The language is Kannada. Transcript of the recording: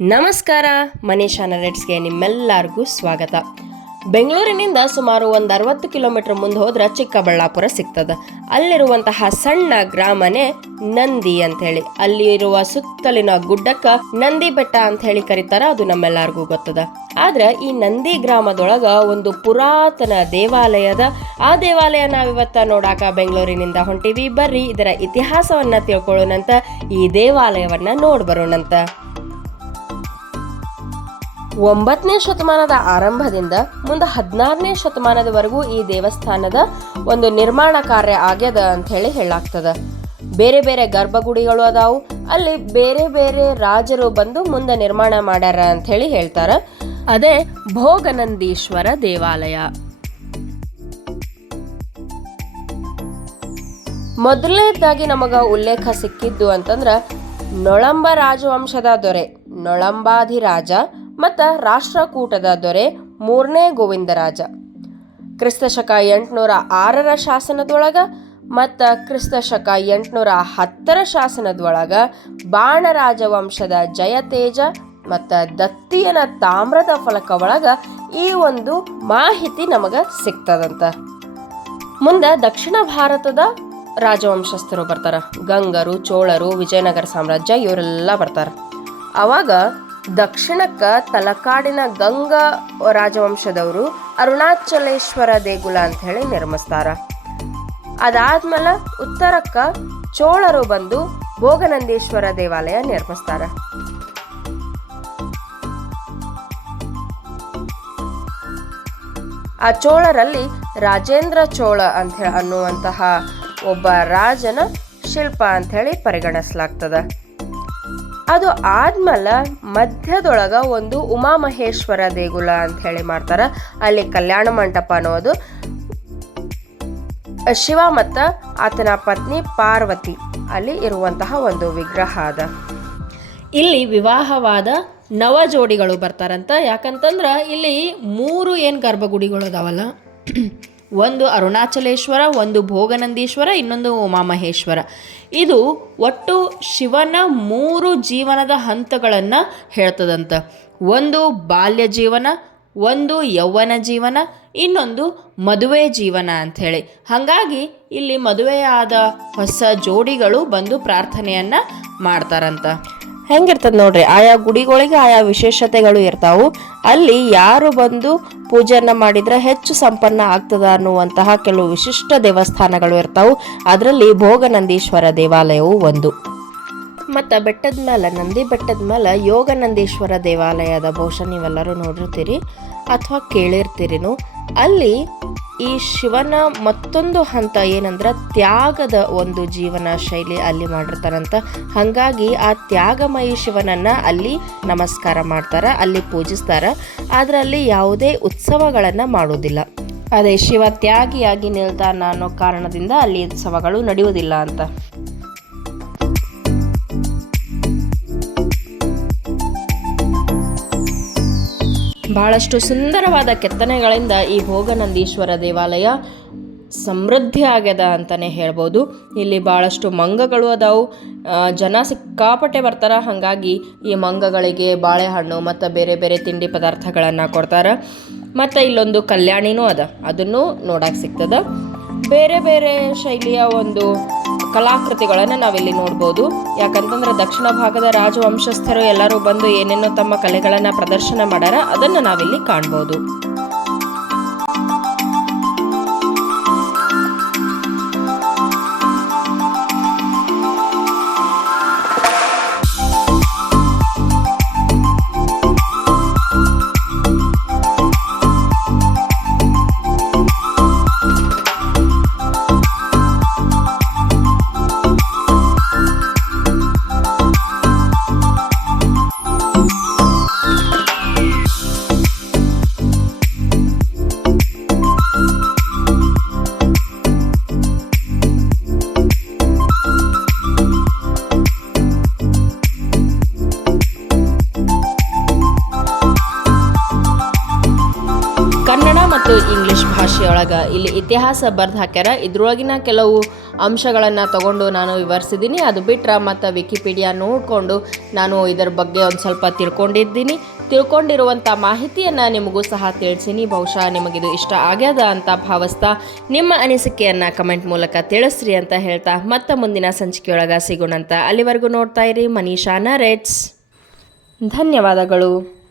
ನಮಸ್ಕಾರ ಮನೀಶಾ ಅನಲೆಟ್ಸ್ಗೆ ನಿಮ್ಮೆಲ್ಲರಿಗೂ ಸ್ವಾಗತ. ಬೆಂಗಳೂರಿನಿಂದ ಸುಮಾರು ಒಂದು ಅರವತ್ತು ಕಿಲೋಮೀಟರ್ ಮುಂದೆ ಹೋದ್ರೆ ಚಿಕ್ಕಬಳ್ಳಾಪುರ ಸಿಗ್ತದ. ಅಲ್ಲಿರುವಂತಹ ಸಣ್ಣ ಗ್ರಾಮನೇ ನಂದಿ ಅಂತ ಹೇಳಿ ಅಲ್ಲಿರುವ ಸುತ್ತಲಿನ ಗುಡ್ಡಕ್ಕ ನಂದಿ ಬೆಟ್ಟ ಅಂತ ಹೇಳಿ ಕರೀತಾರ, ಅದು ನಮ್ಮೆಲ್ಲರಿಗೂ ಗೊತ್ತದ. ಆದ್ರೆ ಈ ನಂದಿ ಗ್ರಾಮದೊಳಗ ಒಂದು ಪುರಾತನ ದೇವಾಲಯದ ಆ ದೇವಾಲಯ ನಾವಿವತ್ತ ನೋಡಾಕ ಬೆಂಗಳೂರಿನಿಂದ ಹೊಂಟಿವಿ. ಬರ್ರಿ, ಇದರ ಇತಿಹಾಸವನ್ನ ತಿಳ್ಕೊಳ್ಳೋಣಂತ ಈ ದೇವಾಲಯವನ್ನ ನೋಡ್ ಬರೋಣಂತ ಒಂಬತ್ತನೇ ಶತಮಾನದ ಆರಂಭದಿಂದ ಮುಂದೆ ಹದಿನಾರನೇ ಶತಮಾನದವರೆಗೂ ಈ ದೇವಸ್ಥಾನದ ಒಂದು ನಿರ್ಮಾಣ ಕಾರ್ಯ ಆಗ್ಯದ ಅಂತ ಹೇಳಿ ಹೇಳಾಗ್ತದ ಬೇರೆ ಬೇರೆ ಗರ್ಭಗುಡಿಗಳು ಅದಾವು, ಅಲ್ಲಿ ಬೇರೆ ಬೇರೆ ರಾಜರು ಬಂದು ಮುಂದೆ ನಿರ್ಮಾಣ ಮಾಡ್ಯಾರ ಅಂತ ಹೇಳಿ ಹೇಳ್ತಾರ. ಅದೇ ಭೋಗನಂದೀಶ್ವರ ದೇವಾಲಯ. ಮೊದಲನೇದಾಗಿ ನಮಗ ಉಲ್ಲೇಖ ಸಿಕ್ಕಿದ್ದು ಅಂತಂದ್ರ ನೊಳಂಬ ರಾಜವಂಶದ ದೊರೆ, ನೊಳಂಬಾಧಿರಾಜ. ಮತ್ತ ರಾಷ್ಟ್ರಕೂಟದ ದೊರೆ ಮೂರನೇ ಗೋವಿಂದರಾಜ. ಕ್ರಿಸ್ತಶಕ ಎಂಟುನೂರ ಆರರ ಶಾಸನದೊಳಗ ಮತ್ತ ಕ್ರಿಸ್ತಶಕ ಎಂಟುನೂರ ಹತ್ತರ ಶಾಸನದೊಳಗ ಬಾಣರಾಜ ವಂಶದ ಜಯತೇಜ ಮತ್ತು ದತ್ತಿಯನ ತಾಮ್ರದ ಫಲಕ ಒಳಗ ಈ ಒಂದು ಮಾಹಿತಿ ನಮಗೆ ಸಿಗ್ತದಂತ. ಮುಂದೆ ದಕ್ಷಿಣ ಭಾರತದ ರಾಜವಂಶಸ್ಥರು ಬರ್ತಾರೆ. ಗಂಗರು, ಚೋಳರು, ವಿಜಯನಗರ ಸಾಮ್ರಾಜ್ಯ ಇವರೆಲ್ಲ ಬರ್ತಾರೆ. ಅವಾಗ ದಕ್ಷಿಣಕ್ಕ ತಲಕಾಡಿನ ಗಂಗಾ ರಾಜವಂಶದವರು ಅರುಣಾಚಲೇಶ್ವರ ದೇಗುಲ ಅಂತ ಹೇಳಿ ನಿರ್ಮಿಸ್ತಾರ. ಅದಾದ್ಮೇಲೆ ಉತ್ತರಕ್ಕ ಚೋಳರು ಬಂದು ಭೋಗನಂದೇಶ್ವರ ದೇವಾಲಯ ನಿರ್ಮಿಸ್ತಾರ. ಆ ಚೋಳರಲ್ಲಿ ರಾಜೇಂದ್ರ ಚೋಳ ಅಂತ ಅನ್ನುವಂತಹ ಒಬ್ಬ ರಾಜನ ಶಿಲ್ಪ ಅಂತ ಹೇಳಿ ಪರಿಗಣಿಸಲಾಗ್ತದ. ಅದು ಆದ್ಮೇಲೆ ಮಧ್ಯದೊಳಗ ಒಂದು ಉಮಾಮಹೇಶ್ವರ ದೇಗುಲ ಅಂತ ಹೇಳಿ ಮಾಡ್ತಾರ. ಅಲ್ಲಿ ಕಲ್ಯಾಣ ಮಂಟಪ ಅನ್ನೋದು. ಶಿವ ಮತ್ತ ಆತನ ಪತ್ನಿ ಪಾರ್ವತಿ ಅಲ್ಲಿ ಇರುವಂತಹ ಒಂದು ವಿಗ್ರಹ ಅದ. ಇಲ್ಲಿ ವಿವಾಹವಾದ ನವ ಜೋಡಿಗಳು ಬರ್ತಾರಂತ. ಯಾಕಂತಂದ್ರ ಇಲ್ಲಿ ಮೂರು ಏನು ಗರ್ಭಗುಡಿಗಳು ಅದಾವಲ್ಲ? ಒಂದು ಅರುಣಾಚಲೇಶ್ವರ, ಒಂದು ಭೋಗನಂದೀಶ್ವರ, ಇನ್ನೊಂದು ಉಮಾಮಹೇಶ್ವರ. ಇದು ಒಟ್ಟು ಶಿವನ ಮೂರು ಜೀವನದ ಹಂತಗಳನ್ನು ಹೇಳ್ತದಂತ. ಒಂದು ಬಾಲ್ಯ ಜೀವನ, ಒಂದು ಯೌವನ ಜೀವನ, ಇನ್ನೊಂದು ಮದುವೆ ಜೀವನ ಅಂಥೇಳಿ. ಹಾಗಾಗಿ ಇಲ್ಲಿ ಮದುವೆಯಾದ ಹೊಸ ಜೋಡಿಗಳು ಬಂದು ಪ್ರಾರ್ಥನೆಯನ್ನು ಮಾಡ್ತಾರಂತ. ಹೆಂಗಿರ್ತದ ನೋಡ್ರಿ, ಆಯಾ ಗುಡಿಗಳಿಗೆ ಆಯಾ ವಿಶೇಷತೆಗಳು ಇರ್ತಾವು. ಅಲ್ಲಿ ಯಾರು ಬಂದು ಪೂಜೆಯನ್ನ ಮಾಡಿದ್ರೆ ಹೆಚ್ಚು ಸಂಪನ್ನ ಆಗ್ತದ ಅನ್ನುವಂತಹ ಕೆಲವು ವಿಶಿಷ್ಟ ದೇವಸ್ಥಾನಗಳು ಇರ್ತಾವು. ಅದರಲ್ಲಿ ಭೋಗನಂದೀಶ್ವರ ದೇವಾಲಯವು ಒಂದು. ಮತ್ತು ಬೆಟ್ಟದ ಮೇಲೆ ನಂದಿ ಬೆಟ್ಟದ ಮೇಲೆ ಯೋಗನಂದೀಶ್ವರ ದೇವಾಲಯದ ಬಹುಶಃ ನೀವೆಲ್ಲರೂ ನೋಡಿರ್ತೀರಿ ಅಥವಾ ಕೇಳಿರ್ತೀರಿನು. ಅಲ್ಲಿ ಈ ಶಿವನ ಮತ್ತೊಂದು ಹಂತ ಏನಂದ್ರೆ ತ್ಯಾಗದ ಒಂದು ಜೀವನ ಶೈಲಿ ಅಲ್ಲಿ ಮಾಡಿರ್ತಾರಂತ. ಹಾಗಾಗಿ ಆ ತ್ಯಾಗಮಯಿ ಶಿವನನ್ನ ಅಲ್ಲಿ ನಮಸ್ಕಾರ ಮಾಡ್ತಾರ, ಅಲ್ಲಿ ಪೂಜಿಸ್ತಾರ. ಆದ್ರೆ ಯಾವುದೇ ಉತ್ಸವಗಳನ್ನು ಮಾಡೋದಿಲ್ಲ. ಅದೇ ಶಿವ ತ್ಯಾಗಿಯಾಗಿ ನಿಲ್ತಾನ ಅನ್ನೋ ಕಾರಣದಿಂದ ಅಲ್ಲಿ ಉತ್ಸವಗಳು ನಡೆಯುವುದಿಲ್ಲ ಅಂತ. ಬಹಳಷ್ಟು ಸುಂದರವಾದ ಕೆತ್ತನೆಗಳಿಂದ ಈ ಭೋಗನಂದೀಶ್ವರ ದೇವಾಲಯ ಸಮೃದ್ಧಿ ಆಗ್ಯದ ಅಂತಲೇ ಹೇಳ್ಬೋದು. ಇಲ್ಲಿ ಭಾಳಷ್ಟು ಮಂಗಗಳು ಅದಾವು. ಜನ ಸಿಕ್ಕಾಪಟ್ಟೆ ಬರ್ತಾರೆ. ಹಾಗಾಗಿ ಈ ಮಂಗಗಳಿಗೆ ಬಾಳೆಹಣ್ಣು ಮತ್ತು ಬೇರೆ ಬೇರೆ ತಿಂಡಿ ಪದಾರ್ಥಗಳನ್ನು ಕೊಡ್ತಾರೆ. ಮತ್ತು ಇಲ್ಲೊಂದು ಕಲ್ಯಾಣಿನೂ ಅದ. ಅದನ್ನು ನೋಡಕ್ಕೆ ಸಿಗ್ತದೆ. ಬೇರೆ ಬೇರೆ ಶೈಲಿಯ ಒಂದು ಕಲಾಕೃತಿಗಳನ್ನು ನಾವಿಲ್ಲಿ ನೋಡ್ಬೋದು. ಯಾಕಂತಂದ್ರೆ ದಕ್ಷಿಣ ಭಾಗದ ರಾಜವಂಶಸ್ಥರು ಎಲ್ಲರೂ ಬಂದು ಏನೇನೋ ತಮ್ಮ ಕಲೆಗಳನ್ನು ಪ್ರದರ್ಶನ ಮಾಡ್ಯಾರ ಅದನ್ನು ನಾವಿಲ್ಲಿ ಕಾಣ್ಬೋದು. ಸಂಚಿಕೆಯೊಳಗೆ ಇಲ್ಲಿ ಇತಿಹಾಸ ಬರೆದು ಹಾಕ್ಯಾರ. ಇದ್ರೊಳಗಿನ ಕೆಲವು ಅಂಶಗಳನ್ನು ತಗೊಂಡು ನಾನು ವಿವರಿಸಿದ್ದೀನಿ ಅದು ಬಿಟ್ಟರೆ ಮತ್ತು ವಿಕಿಪೀಡಿಯಾ ನೋಡಿಕೊಂಡು ನಾನು ಇದರ ಬಗ್ಗೆ ಒಂದು ಸ್ವಲ್ಪ ತಿಳ್ಕೊಂಡಿದ್ದೀನಿ. ತಿಳ್ಕೊಂಡಿರುವಂಥ ಮಾಹಿತಿಯನ್ನು ನಿಮಗೂ ಸಹ ತಿಳಿಸೀನಿ. ಬಹುಶಃ ನಿಮಗಿದು ಇಷ್ಟ ಆಗ್ಯದ ಅಂತ ಭಾವಿಸ್ತಾ ನಿಮ್ಮ ಅನಿಸಿಕೆಯನ್ನು ಕಮೆಂಟ್ ಮೂಲಕ ತಿಳಿಸ್ರಿ ಅಂತ ಹೇಳ್ತಾ ಮತ್ತೆ ಮುಂದಿನ ಸಂಚಿಕೆಯೊಳಗೆ ಸಿಗೋಣಂತ ಅಲ್ಲಿವರೆಗೂ ನೋಡ್ತಾ ಇರಿ ಮನೀಷಾ ನರೇಟ್ಸ್. ಧನ್ಯವಾದಗಳು.